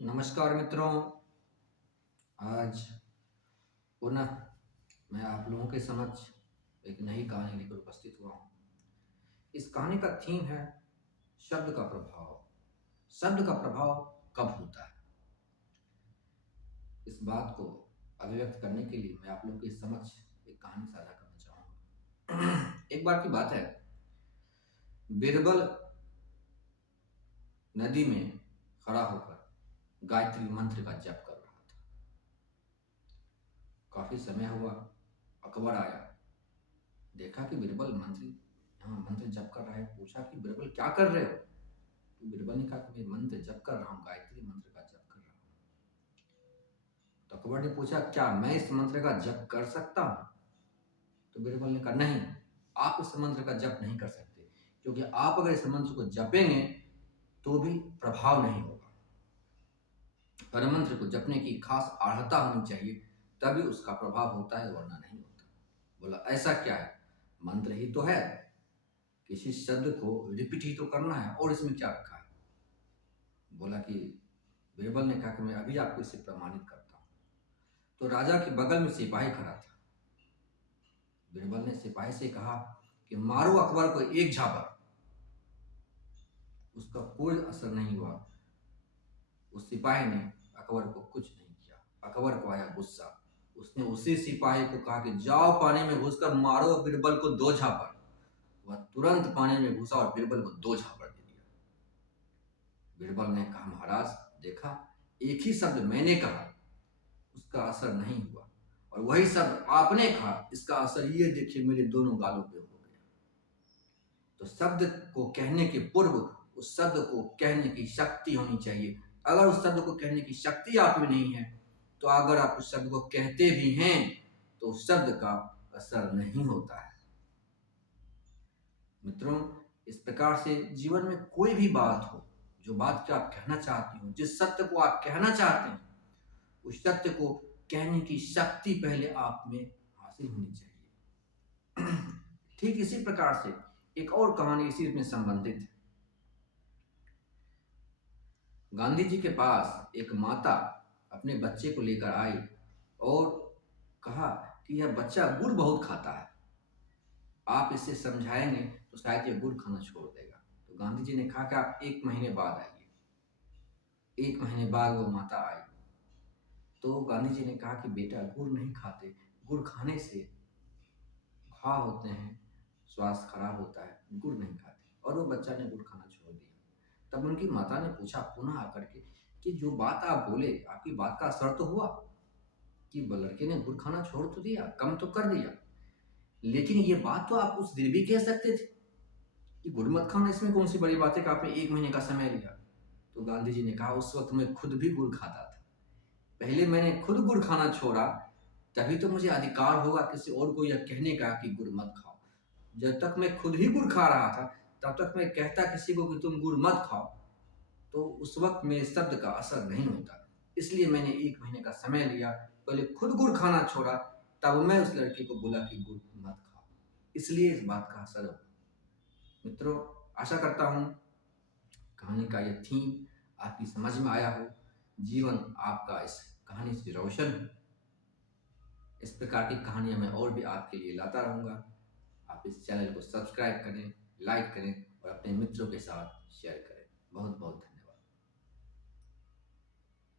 नमस्कार मित्रों। आज पुनः मैं आप लोगों के समक्ष एक नई कहानी लेकर उपस्थित हुआ हूँ। इस कहानी का थीम है शब्द का प्रभाव। शब्द का प्रभाव कब होता है, इस बात को अभिव्यक्त करने के लिए मैं आप लोगों के समक्ष एक कहानी साझा करना चाहूँगा। एक बार की बात है, बीरबल नदी में खड़ा होकर गायत्री मंत्र का जप कर रहा था। काफी समय हुआ, अकबर आया, देखा कि बीरबल मंत्र जप कर रहा है। पूछा कि बीरबल क्या कर रहे हो? तो बीरबल ने कहा कि मैं मंत्र जप कर रहा हूँ, गायत्री मंत्र का जप कर रहा हूँ। तो अकबर ने पूछा, क्या मैं इस मंत्र का जप कर सकता हूँ? तो बीरबल ने कहा, नहीं, आप इस मंत्र का जप नहीं कर सकते, क्योंकि आप अगर इस मंत्र को जपेंगे तो भी प्रभाव नहीं होगा। पर मंत्र को जपने की खास आढ़ता होनी चाहिए, तभी उसका प्रभाव होता है, वरना नहीं होता। बोला, ऐसा क्या है? मंत्र ही तो है, किसी शब्द को रिपीट ही तो करना है, और इसमें क्या रखा है? बोला कि बीरबल ने कहा कि मैं अभी आपको इसे प्रमाणित करता हूं। तो राजा के बगल में सिपाही खड़ा था। बीरबल ने सिपाही से कहा कि मारो अकबर को एक झापड़। उसका कोई असर नहीं हुआ। उस सिपाही ने अकबर को कुछ नहीं किया। अकबर को आया गुस्सा। उसने उसी सिपाही को कहा कि जाओ पानी में घुसकर मारो बीरबल को 2 झापड़। वह तुरंत पानी में घुसा और बीरबल को 2 झापड़ दे दिया। बीरबल ने कहा, महाराज देखा, एक ही शब्द मैंने कहा, उसका असर नहीं हुआ, और वही शब्द आपने कहा, इसका असर ये देखिए मेरे दोनों गालों पे हो गया। तो शब्द को कहने के पूर्व उस शब्द को कहने की शक्ति होनी चाहिए। अगर उस शब्द को कहने की शक्ति आप में नहीं है, तो अगर आप उस शब्द को कहते भी हैं तो उस शब्द का असर नहीं होता है। मित्रों, इस प्रकार से जीवन में कोई भी बात हो, जो बात को आप कहना चाहती हो, जिस सत्य को आप कहना चाहते हैं, उस सत्य को कहने की शक्ति पहले आप में हासिल होनी चाहिए। ठीक इसी प्रकार से एक और कहानी इसी में संबंधित है। गांधी जी के पास एक माता अपने बच्चे को लेकर आई और कहा कि यह बच्चा गुड़ बहुत खाता है, आप इसे समझाएंगे तो शायद ये गुड़ खाना छोड़ देगा। तो गांधी जी ने कहा कि आप 1 महीने बाद आइए। 1 महीने बाद वो माता आई तो गांधी जी ने कहा कि बेटा गुड़ नहीं खाते, गुड़ खाने से घाव होते हैं, स्वास्थ्य खराब होता है, गुड़ नहीं खाते। और वो बच्चा ने गुड़ खाना छोड़ दिया। तब उनकी माता ने पूछा पुनः आकर के कि जो बात आप बोले, आपकी बात का असर तो हुआ कि लड़के ने गुड़ खाना छोड़ तो दिया, कम तो कर दिया, लेकिन ये बात तो आप उस दिन भी कह सकते थे कि गुड़ मत खाना, इसमें कौन सी बड़ी बात है कि आपने 1 महीने का समय लिया। तो गांधी जी ने कहा, उस वक्त मैं खुद भी गुड़ खाता था, पहले मैंने खुद गुड़ खाना छोड़ा, तभी तो मुझे अधिकार होगा किसी और को यह कहने का कि गुड़ मत खाओ। जब तक मैं खुद ही गुड़ खा रहा था, तब तक मैं कहता किसी को कि तुम गुड़ मत खाओ, तो उस वक्त मेरे शब्द का असर नहीं होता। इसलिए मैंने 1 महीने का समय लिया, पहले खुद गुड़ खाना छोड़ा, तब मैं उस लड़के को बोला कि गुड़ मत खाओ। इसलिए इस बात का असर हुआ। मित्रों, आशा करता हूं कहानी का यह थीम आपकी समझ में आया हो, जीवन आपका इस कहानी से रोशन हो। इस प्रकार की कहानियां मैं और भी आपके लिए लाता रहूंगा। आप इस चैनल को सब्सक्राइब करें, लाइक करें और अपने मित्रों के साथ शेयर करें। बहुत बहुत